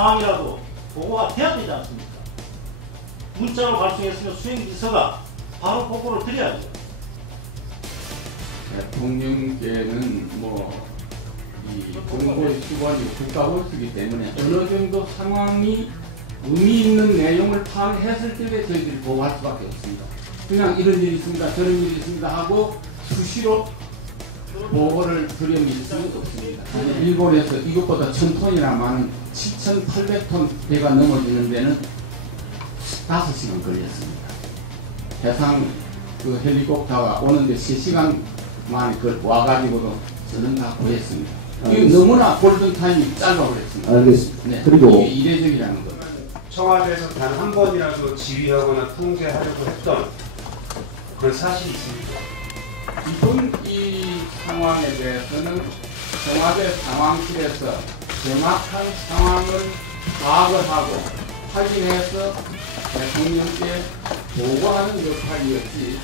상황이라도 보고가 돼야 되지 않습니까? 문자로 발송했으면 수행비서가 바로 보고를 드려야죠. 대통령께는 이 정보의 수반이 국가보수이기 때문에 어느 정도 상황이 의미 있는 내용을 파악했을 때 저희들이 보고할 수밖에 없습니다. 그냥 이런 일이 있습니다, 저런 일이 있습니다 하고 수시로 보고를 드릴 수는 없습니다. 일본에서 이것보다 1000톤이나 많은 7,800톤 배가 넘어지는 데는 5시간 걸렸습니다. 해상 헬리콥터가 오는데 3시간 만에 와가지고도 저는 다 구했습니다. 이게 너무나 골든타임이 짧아버렸습니다. 알겠습니다. 네, 그리고 이게 이례적이라는 겁니다. 청와대에서 단 한 번이라도 지휘하거나 통제하려고 했던 그런 사실이 있습니까? 이번 이 상황에 대해서는 청와대 상황실에서 정확한 상황을 파악을 하고 확인해서 대통령께 보고하는 역할이었지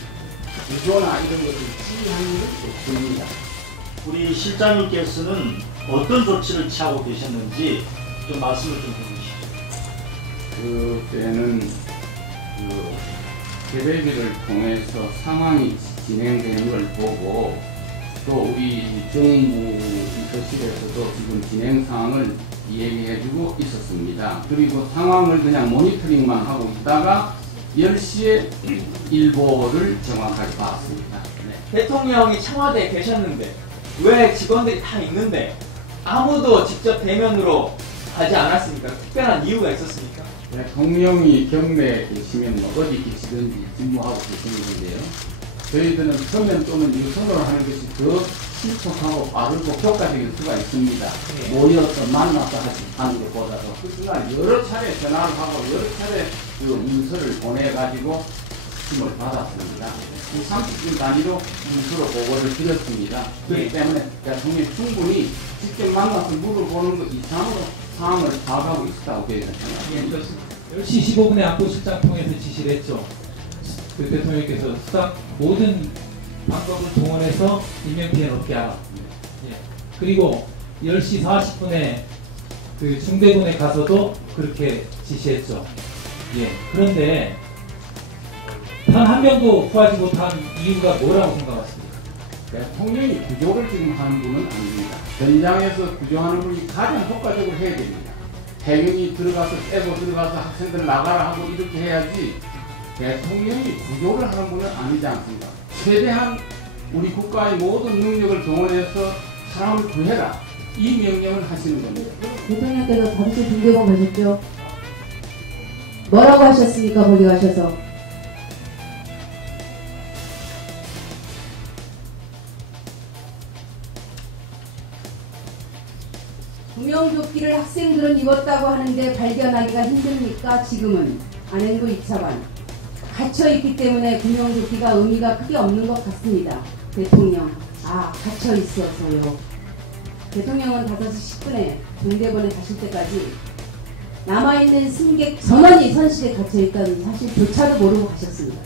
구조나 이런 것을 지휘하는 것이 없습니다. 우리 실장님께서는 어떤 조치를 취하고 계셨는지 좀 말씀을 좀 해주시죠. 그때는 개배기를 통해서 상황이 진행되는 걸 보고 또 우리 정부 비서실에서도 지금 진행 상황을 얘기해주고 있었습니다. 그리고 상황을 그냥 모니터링만 하고 있다가 10시에 일보를 정확하게 받았습니다. 네. 대통령이 청와대에 계셨는데 왜 직원들이 다 있는데 아무도 직접 대면으로 하지 않았습니까? 특별한 이유가 있었습니까? 대통령이 경내에 계시면 어디 계시든지 직무하고 계시는 건데요. 저희들은 서면 또는 유선으로 하는 것이 더 신속하고 빠르고 효과적일 수가 있습니다. 네. 모여서 만나서 하는 것보다도 그동안 여러 차례 전화를 하고 여러 차례 문서를 보내가지고 힘을 받았습니다. 30분 단위로 문서로 보고를 드렸습니다. 그렇기 때문에 대통령이 충분히 직접 만나서 물어보는 것 이상으로 상황을 파악하고 있다고 생각합니다. 10시 15분에 안보실장 통해서 지시를 했죠. 그 대통령께서 모든 방법을 동원해서 인명피해는 없게 하라. 예. 그리고 10시 40분에 그 중대본에 가서도 그렇게 지시했죠. 예. 그런데 단 한 명도 구하지 못한 이유가 뭐라고 생각하십니까? 대통령이 구조를 지금 하는 분은 아닙니다. 현장에서 구조하는 분이 가장 효과적으로 해야 됩니다. 해경이 들어가서 떼고 들어가서 학생들 나가라 하고 이렇게 해야지 대통령이 구조를 하는 분은 아니지 않습니까? 최대한 우리 국가의 모든 능력을 동원해서 사람을 구해라. 이 명령을 하시는 겁니다. 대통령께서 5시 중대본 가셨죠? 뭐라고 하셨습니까? 거기 가셔서. 구명조끼를 학생들은 입었다고 하는데 발견하기가 힘듭니까? 지금은 안행부 2차관 갇혀있기 때문에 구명조끼가 의미가 크게 없는 것 같습니다. 대통령 갇혀있어서요. 대통령은 5시 10분에 중대본에 가실 때까지 남아있는 승객 전원이 선실에 갇혀있다는 사실조차도 모르고 가셨습니다.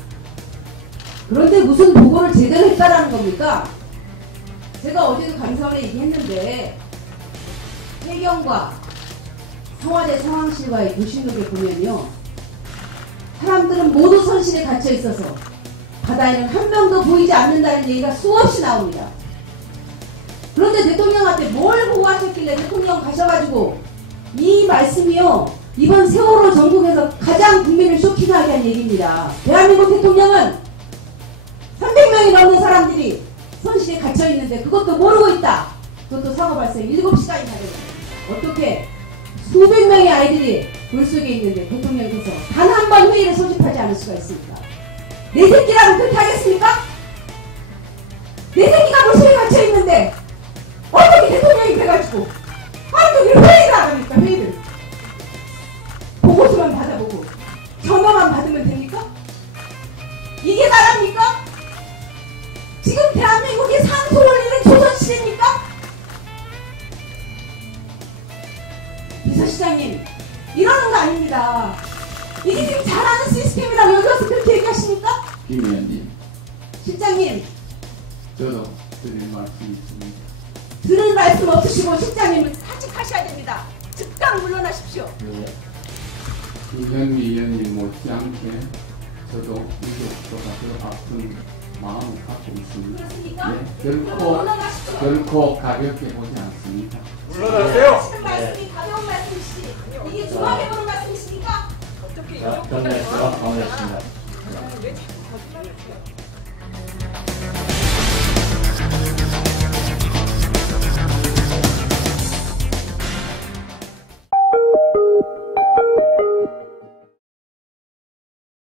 그런데 무슨 보고를 제대로 했다라는 겁니까? 제가 어제도 감사원에 얘기했는데 해경과 청와대 상황실과의 교신록을 보면요, 사람들은 모두 선실에 갇혀 있어서 바다에는 한 명도 보이지 않는다는 얘기가 수없이 나옵니다. 그런데 대통령한테 뭘 보고하셨길래 대통령 가셔가지고 이 말씀이요, 이번 세월호 전국에서 가장 국민을 쇼킹하게 한 얘기입니다. 대한민국 대통령은 300명이 넘는 사람들이 선실에 갇혀 있는데 그것도 모르고 있다. 그것도 사고 발생 7시간이 다 됐어요. 어떻게 수백 명의 아이들이 물속에 있는데 대통령께서 단 한 번 회의를 소집하지 않을 수가 있습니까? 내 새끼라고 그렇게 하겠습니까? 내 새끼가 물속에 갇혀 있는데 어떻게 대통령이 돼가지고 여기 회의를 안 합니까? 회의를 보고서만 받아보고 전화만 받으면 됩니까? 이게 나랍니까? 지금 대한민국의 상소 원리는 조선시대입니까? 비서실장님, 이러는 거 아닙니다. 이게 지금 잘하는 시스템이라고 여기 와서 그렇게 얘기하십니까? 김 의원님, 실장님, 저도 드릴 말씀이 있습니다. 들을 말씀 없으시고 실장님은 사직하셔야 됩니다. 즉각 물러나십시오. 이현미 의원님 못지않게 저도 이것보다 더 아픈 마음을 갖고 있습니다. 그렇습니까? 결코 가볍게 보지 않습니다. 하시는 말씀이 가벼운 말씀이시지 이게 중하게 보는 말씀이십니까? 자, 변호사가 마무리했습니다.